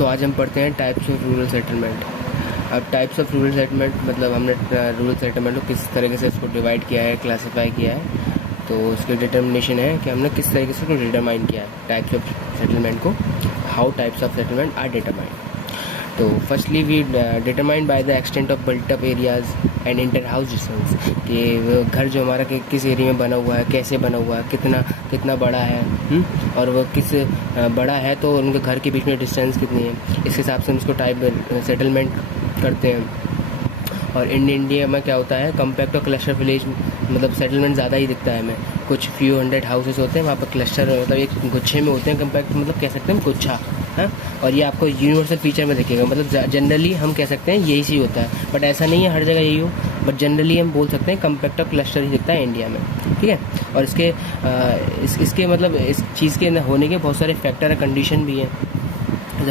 तो आज हम पढ़ते हैं टाइप्स ऑफ रूरल सेटलमेंट। अब टाइप्स ऑफ रूरल सेटलमेंट मतलब हमने रूरल सेटलमेंट को किस तरीके से इसको डिवाइड किया है, क्लासीफाई किया है, तो उसकी डिटर्मिनेशन है कि हमने किस तरीके से इसको डिटरमाइन किया है टाइप्स ऑफ सेटलमेंट को, how types of settlement are determined. तो firstly we determined by the extent of built up areas and inter house distance, कि घर जो हमारा किस एरिया में बना हुआ है, कैसे बना हुआ है, कितना बड़ा है, और वो किस बड़ा है तो उनके घर के बीच में डिस्टेंस कितनी है, इस हिसाब से हम इसको टाइप सेटलमेंट करते हैं। और इंडिया में क्या होता है, कम्पैक्ट और क्लस्टर विलेज मतलब सेटलमेंट ज़्यादा ही दिखता है हमें। कुछ फ्यू हंड्रेड हाउसेस होते हैं, वहाँ पर क्लस्टर मतलब एक गुच्छे में होते हैं, कम्पैक्ट मतलब कह सकते हैं गुच्छा है। और ये आपको यूनिवर्सल फीचर में दिखेगा, मतलब जनरली हम कह सकते हैं यही चीज़ होता है, बट ऐसा नहीं है हर जगह यही हो, बट जनरली हम बोल सकते हैं कम्पैक्ट और क्लस्टर ही दिखता है इंडिया में, ठीक है। और इसके मतलब इस चीज़ के होने के बहुत सारे फैक्टर और कंडीशन भी हैं।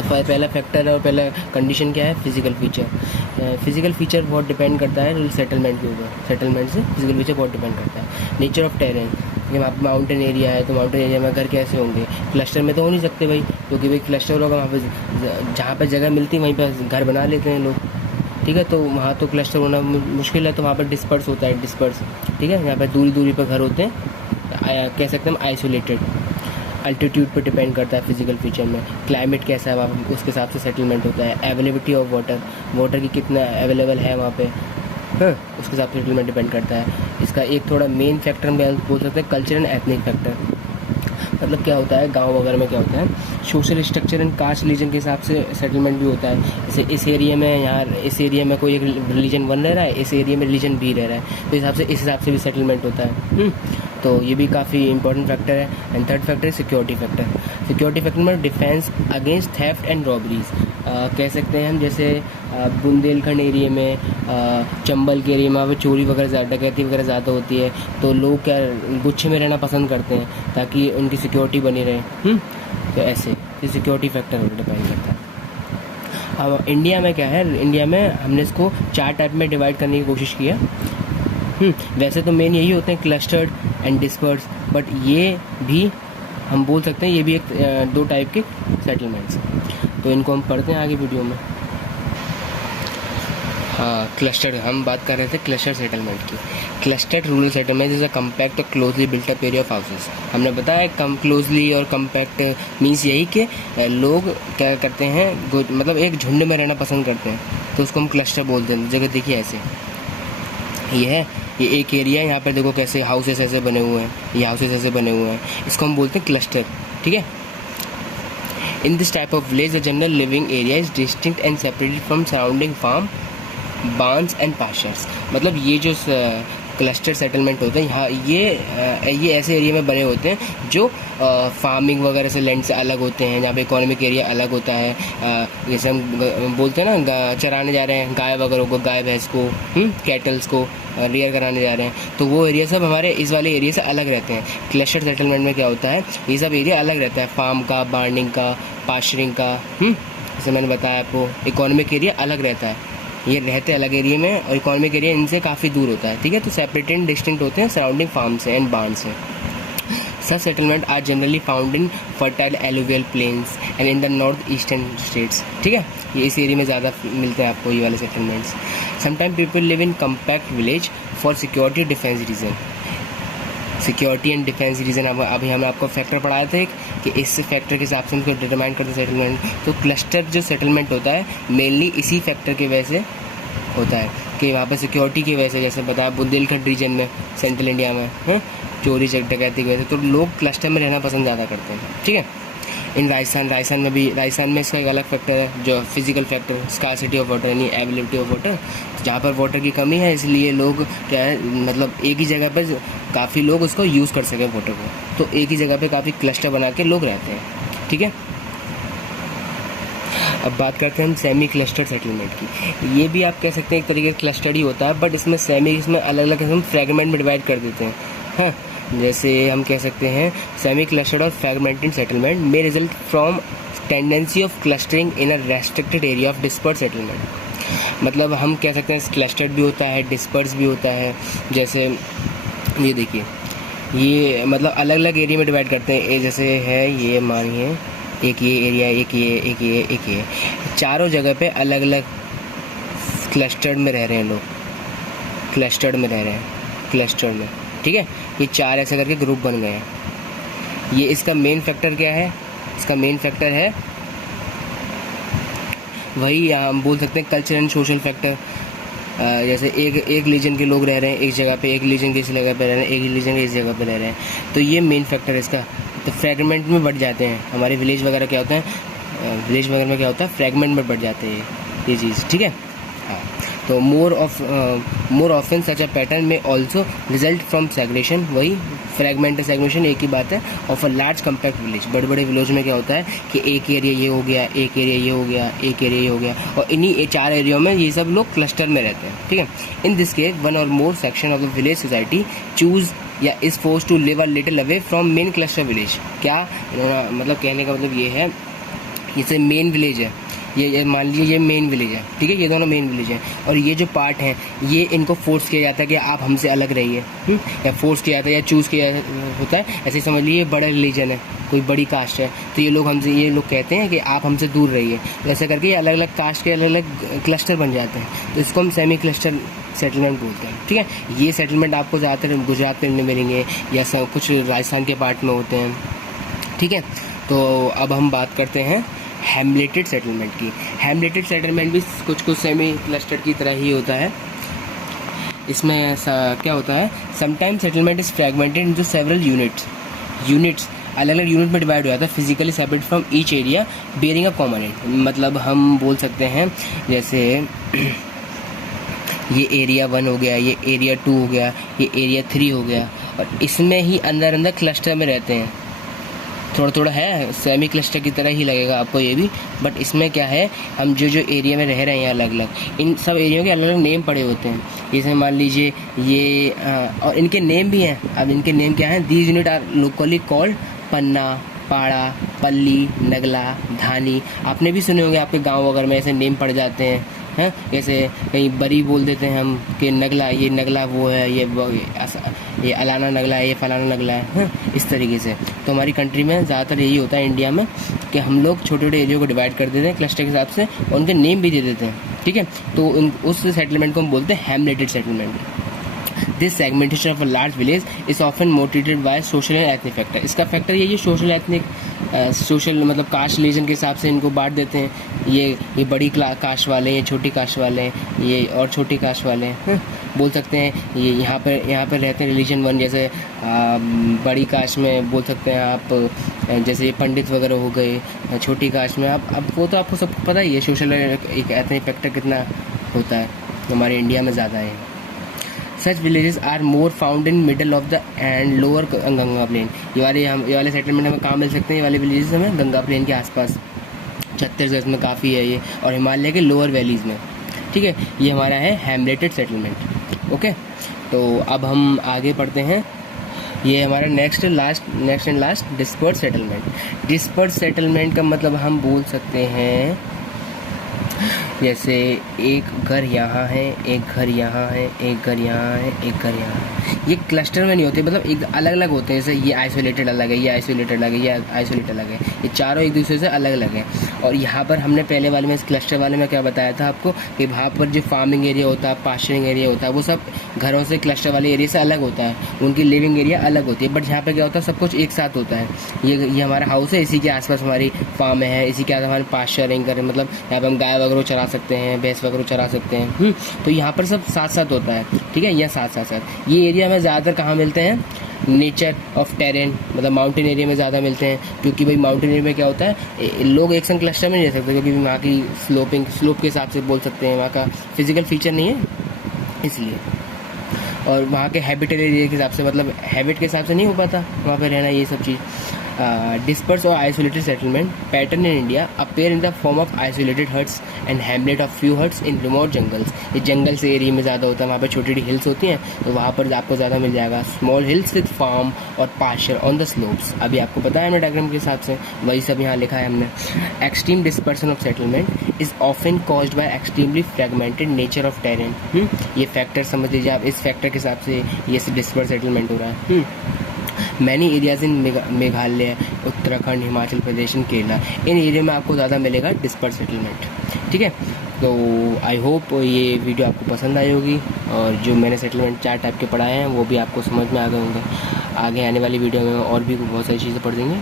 पहला फैक्टर और पहला कंडीशन क्या है, फिजिकल फीचर। फिजिकल फीचर बहुत डिपेंड करता है सेटलमेंट के ऊपर, सेटलमेंट से फिजिकल फीचर बहुत डिपेंड करता है। नेचर ऑफ टेरेन, वहाँ पर माउंटेन एरिया है तो माउंटेन एरिया में घर कैसे होंगे, क्लस्टर में तो हो नहीं सकते भाई, क्योंकि भाई क्लस्टर होगा वहाँ पर जहाँ पर जगह मिलती है वहीं पर घर बना लेते हैं लोग, ठीक है। तो वहाँ तो क्लस्टर होना मुश्किल है, तो वहाँ पर डिस्पर्स होता है, डिस्पर्स, ठीक है। यहाँ पर दूरी दूरी पर घर होते हैं, कह सकते हैं हम आइसोलेटेड। अल्टीट्यूड पर डिपेंड करता है फिजिकल फीचर में, क्लाइमेट कैसा है वहाँ पर उसके हिसाब से सेटलमेंट होता है। अवेलेबिलिटी ऑफ वाटर की कितना अवेलेबल है वहाँ पे, हाँ, उसके हिसाब से सेटलमेंट डिपेंड करता है। इसका एक थोड़ा मेन फैक्टर में बोल सकते हैं कल्चर एंड एथनिक फैक्टर। मतलब क्या होता है, गांव वगैरह में क्या होता है, social structure and cast religion के हिसाब से सेटलमेंट भी होता है। जैसे इस एरिया में यार इस एरिया में कोई एक रिलीजन वन रह रहा है, इस एरिया में रिलीजन बी रह रहा है, तो इस हिसाब से भी सेटलमेंट होता है। तो ये भी काफ़ी इंपॉर्टेंट फैक्टर है। एंड थर्ड फैक्टर है सिक्योरिटी फैक्टर। सिक्योरिटी फैक्टर में defence against theft and robberies कह सकते हैं हम। जैसे बुंदेलखंड एरिया में, चंबल के एरिया में वहाँ पर चोरी वगैरह डकैती वगैरह ज़्यादा होती है, तो लोग क्या गुच्छे में रहना पसंद करते हैं ताकि उनकी सिक्योरिटी बनी रहे। तो ऐसे सिक्योरिटी फैक्टर डिपेंड करता है। अब इंडिया में क्या है, इंडिया में हमने इसको 4 टाइप में डिवाइड करने की कोशिश की है। वैसे तो मेन यही होते हैं क्लस्टर्ड एंड डिस्पर्स, बट ये भी हम बोल सकते हैं ये भी एक 2 टाइप के सेटलमेंट्स, तो इनको हम पढ़ते हैं आगे वीडियो में। हाँ, क्लस्टर्ड हम बात कर रहे थे क्लस्टर सेटलमेंट की। Clustered rural settlement is a compact और closely built up area of houses. हमने बताया कम क्लोजली और कम्पैक्ट मीन्स यही कि लोग क्या करते हैं, मतलब एक झुंड में रहना पसंद करते हैं, तो उसको हम क्लस्टर बोलते हैं। जगह देखिए ऐसे ये एक एरिया है, यहाँ पर देखो कैसे हाउसेस ऐसे बने हुए हैं, ये हाउसेस ऐसे बने हुए हैं, इसको हम बोलते हैं क्लस्टर, ठीक है। In this type of village the general living area is distinct and separated from surrounding farm, barns and pastures. मतलब ये जो क्लस्टर सेटलमेंट होते हैं यहाँ ये ऐसे एरिया में बने होते हैं जो फार्मिंग वगैरह से लैंड से अलग होते हैं, जहाँ पे इकोनॉमिक एरिया अलग होता है। जैसे हम बोलते हैं ना, चराने जा रहे हैं गाय वगैरह को, गाय भैंस को, कैटल्स को रियर कराने जा रहे हैं, तो वो एरिया सब हमारे इस वाले एरिया से अलग रहते हैं। क्लस्टर सेटलमेंट में क्या होता है, ये सब एरिया अलग रहता है, फार्म का, बार्निंग का, पास्चरिंग का, जैसे मैंने बताया आपको, इकोनॉमिक एरिया अलग रहता है, ये रहते अलग एरिया में, और इकोनॉमिक एरिया इनसे काफ़ी दूर होता है, ठीक है। तो सेपरेटेड एंड डिस्टिंक्ट होते हैं सराउंडिंग फार्म से एंड बार्न से। Such settlement are generally found in fertile alluvial plains and in the north eastern states, ठीक है। ये इस एरिया में ज़्यादा मिलते हैं आपको ये वाले settlements. Sometimes people live in compact village for security defense reason। Security and defence reason अभी हमने आपको फैक्टर पढ़ाए थे कि इस फैक्टर के हिसाब से हमको डिटरमाइन करते हैं सेटलमेंट। तो क्लस्टर जो सेटलमेंट होता है मेनली इसी फैक्टर की वजह से होता है कि वहाँ पर सिक्योरिटी की वजह से, जैसे बताया बुंदेलखंड रीजन में, सेंट्रल इंडिया में चोरी डकैती की वजह से, तो लोग क्लस्टर में रहना पसंद ज़्यादा करते हैं, ठीक है। इन राजस्थान में इसका एक अलग फैक्टर है जो physical factor, scarcity of water यानी अवेलेबिलिटी ऑफ वाटर। जहाँ पर वाटर की कमी है इसलिए लोग क्या है, मतलब एक ही जगह पर काफ़ी लोग उसको यूज़ कर सकें वाटर को, तो एक ही जगह पे काफ़ी क्लस्टर बना के लोग रहते हैं, ठीक है। अब बात करते हैं हम सेमी क्लस्टर सेटलमेंट की। ये भी आप कह सकते हैं एक तरीके से क्लस्टर्ड ही होता है, बट इसमें अलग अलग हम फ्रेगमेंट में डिवाइड कर देते हैं, हाँ। जैसे हम कह सकते हैं सेमी क्लस्टर्ड और फ्रेगमेंटेड सेटलमेंट में result from tendency of clustering in a restricted area of disperse settlement. मतलब हम कह सकते हैं क्लस्टर्ड भी होता है, डिस्पर्स भी होता है। जैसे ये देखिए, ये मतलब अलग अलग एरिया में डिवाइड करते हैं। जैसे है ये मानिए एक ये एरिया, एक ये, एक ये, एक ये, चारों जगह पे अलग अलग क्लस्टर्ड में रह रहे हैं लोग, क्लस्टर्ड में रह रहे हैं, क्लस्टर्ड में, ठीक है। ये 4 ऐसे करके ग्रुप बन गए हैं। ये इसका मेन फैक्टर क्या है? इसका मेन फैक्टर है वही हम बोल सकते हैं कल्चर एंड सोशल फैक्टर। जैसे एक रिलीजन के लोग रह रहे हैं एक जगह पे, एक रिलीजन की इस जगह पे रह रहे हैं, एक रिलीजन के इस जगह पे रह रहे हैं, तो ये मेन फैक्टर है इसका। तो फ्रैगमेंट में बढ़ जाते हैं हमारे विलेज वगैरह, क्या होता है विलेज वगैरह में क्या होता है, फ्रैगमेंट में बढ़ जाते हैं ये चीज़, ठीक है। हाँ, तो more often such a pattern में ऑल्सो रिजल्ट फ्रॉम सेग्रेशन, वही फ्रैगमेंट सेग्रेशन एक ही बात है, of a large compact village. बड़े बड़े विलेज में क्या होता है कि एक एरिया ये हो गया, एक एरिया ये हो गया, एक एरिया ये हो गया, और इन्हीं 4 एरिया में ये सब लोग क्लस्टर में रहते हैं, ठीक है। In this case one or more section of the village society choose या is force to live a little away from main cluster village. क्या मतलब कहने का मतलब ये है, जैसे मेन विलेज है, ये मान लीजिए ये मेन विलेज है, ठीक है, ये दोनों मेन विलेज हैं, और ये जो पार्ट हैं ये इनको फोर्स किया जाता है कि आप हमसे अलग रहिए, या फोर्स किया जाता है या चूज़ किया होता है। ऐसे ही समझ लीजिए बड़ा रिलीजन है, कोई बड़ी कास्ट है, तो ये लोग कहते हैं कि आप हमसे दूर रहिए, तो ऐसा करके ये अलग अलग कास्ट के अलग अलग क्लस्टर बन जाते हैं, तो इसको हम सेमी क्लस्टर सेटलमेंट बोलते हैं, ठीक है। ये सेटलमेंट आपको ज़्यादातर गुजरात में मिलेंगे या कुछ राजस्थान के पार्ट में होते हैं, ठीक है। तो अब हम बात करते हैं हैमलेटेड सेटलमेंट की। हैमलेटेड सेटलमेंट भी कुछ सेमी क्लस्टर की तरह ही होता है। इसमें ऐसा क्या होता है, sometimes settlement is fragmented into several units अलग अलग यूनिट में डिवाइड हो जाता है, physically separate from each area bearing a common and. मतलब हम बोल सकते हैं जैसे ये एरिया 1 हो गया, ये एरिया 2 हो गया, ये एरिया 3 हो गया, और इसमें ही अंदर अंदर क्लस्टर में रहते हैं। थोड़ा थोड़ा है, सेमी क्लस्टर की तरह ही लगेगा आपको ये भी, बट इसमें क्या है, हम जो एरिया में रह रहे हैं अलग अलग, इन सब एरिया के अलग अलग नेम पड़े होते हैं। जैसे मान लीजिए ये और इनके नेम भी हैं। अब इनके नेम क्या हैं, these unit are locally called panna, para, palli, Nagla, धानी। आपने भी सुने होंगे, आपके गाँव वगैरह में ऐसे नेम पड़ जाते हैं, हैं जैसे कहीं बरी बोल देते हैं हम कि नगला, ये नगला वो है, ये अलाना नगला है, ये फलाना नगला है, इस तरीके से। तो हमारी कंट्री में ज़्यादातर यही होता है इंडिया में कि हम लोग छोटे छोटे एरिया को डिवाइड कर देते हैं क्लस्टर के हिसाब से, और उनके नेम भी दे देते हैं, ठीक है। तो उस सेटलमेंट को हम बोलते हैं hamleted settlement. This segmentation of a large village is often motivated by social and ethnic factor. इसका फैक्टर ये सोशल एथनिक, सोशल मतलब कास्ट रिलीजन के हिसाब से इनको बांट देते हैं। ये बड़ी कास्ट वाले, ये छोटी कास्ट वाले, ये और छोटी कास्ट वाले, बोल सकते हैं। ये यहाँ पर रहते हैं रिलीजन 1, जैसे बड़ी कास्ट में बोल सकते हैं आप, जैसे ये पंडित वगैरह हो गए। छोटी कास्ट में अब वो तो आपको सब पता ही है, सोशल एक एथनिक फैक्टर कितना होता है, हमारे इंडिया में ज़्यादा है। Such villages are more found in middle of the and lower Ganga plain. ये वाले सेटलमेंट हमें कहाँ मिल सकते हैं, ये वाले विलेजेस हमें गंगा प्लेन के आसपास, छत्तीसगढ़ में काफ़ी है ये, और हिमालय के लोअर वैलीज़ में, ठीक है। ये हमारा है हैमलेटेड सेटलमेंट, ओके। तो अब हम आगे पढ़ते हैं। ये हमारा next and last disperse settlement. Disperse settlement का मतलब हम बोल सकते हैं जैसे एक घर यहाँ है, एक घर यहाँ है, एक घर यहाँ है, एक घर यहाँ है। ये क्लस्टर में नहीं होते, मतलब एक अलग अलग होते हैं। जैसे ये आइसोलेटेड अलग है, ये आइसोलेटेड अलग है, ये आइसोलेटेड अलग है, ये चारों एक दूसरे से अलग अलग हैं। और यहाँ पर हमने पहले वाले में, इस क्लस्टर वाले में क्या बताया था आपको कि वहाँ पर जो फार्मिंग एरिया होता है, पास्चरिंग एरिया होता है, वो सब घरों से क्लस्टर वाले एरिया से अलग होता है, उनकी लिविंग एरिया अलग होती है। बट यहाँ पर क्या होता है, सब कुछ एक साथ होता है। ये हमारा हाउस है, इसी के आसपास हमारी फार्म है, इसी के आसपास हमारे पास्चरिंग करें, मतलब यहाँ पर हम गाय वगैरह चरा सकते हैं, भैंस वगैरह चरा सकते हैं। तो यहाँ पर सब साथ साथ होता है, ठीक है। यहाँ साथ ये एरिया में ज़्यादातर कहाँ मिलते हैं, नेचर ऑफ टेरेन, मतलब माउंटेन एरिया में ज़्यादा मिलते हैं। क्योंकि भाई माउंटेन एरिया में क्या होता है, लोग एक संग क्लस्टर में नहीं रह सकते, क्योंकि वहाँ की स्लोप के हिसाब से बोल सकते हैं, वहाँ का फिजिकल फीचर नहीं है इसलिए। और वहाँ के हैबिटेट एरिया के हिसाब से, मतलब हैबिट के हिसाब से नहीं हो पाता वहाँ पे रहना, ये सब चीज़। Dispersed or isolated settlement pattern in India appear in the form of isolated huts and hamlet of few huts in remote jungles। ये जंगल से एरिया में ज़्यादा होता है, वहाँ पर छोटी छोटी हिल्स होती हैं, तो वहाँ पर आपको ज़्यादा मिल जाएगा। स्मॉल हिल्स विद फार्म और पास्चर ऑन द स्लोप्स। अभी आपको पता है हमने डायग्राम के हिसाब से, वही सब यहाँ लिखा है हमने। Extreme dispersion of settlement is often caused by extremely fragmented nature of terrain. ये फैक्टर समझ लीजिए आप, इस फैक्टर के हिसाब से ये डिस्पर्स सेटलमेंट हो रहा है। Many areas in Meghalaya, Uttarakhand, Himachal Pradesh and Kerala, in area में आपको ज़्यादा मिलेगा डिस्पर्स सेटलमेंट। ठीक है, तो आई होप ये वीडियो आपको पसंद आई होगी, और जो मैंने सेटलमेंट 4 टाइप के पढ़ाए हैं वो भी आपको समझ में आ गए होंगे। आगे आने वाली वीडियो में और भी बहुत सारी चीज़ें पढ़ देंगे।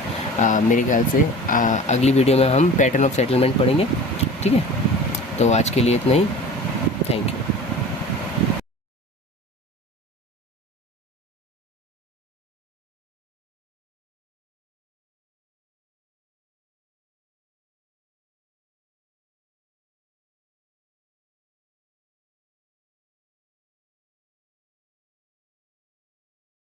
मेरे ख्याल से अगली वीडियो में हम पैटर्न ऑफ सेटलमेंट पढ़ेंगे। ठीक है, तो आज के लिए इतना ही। Thank you.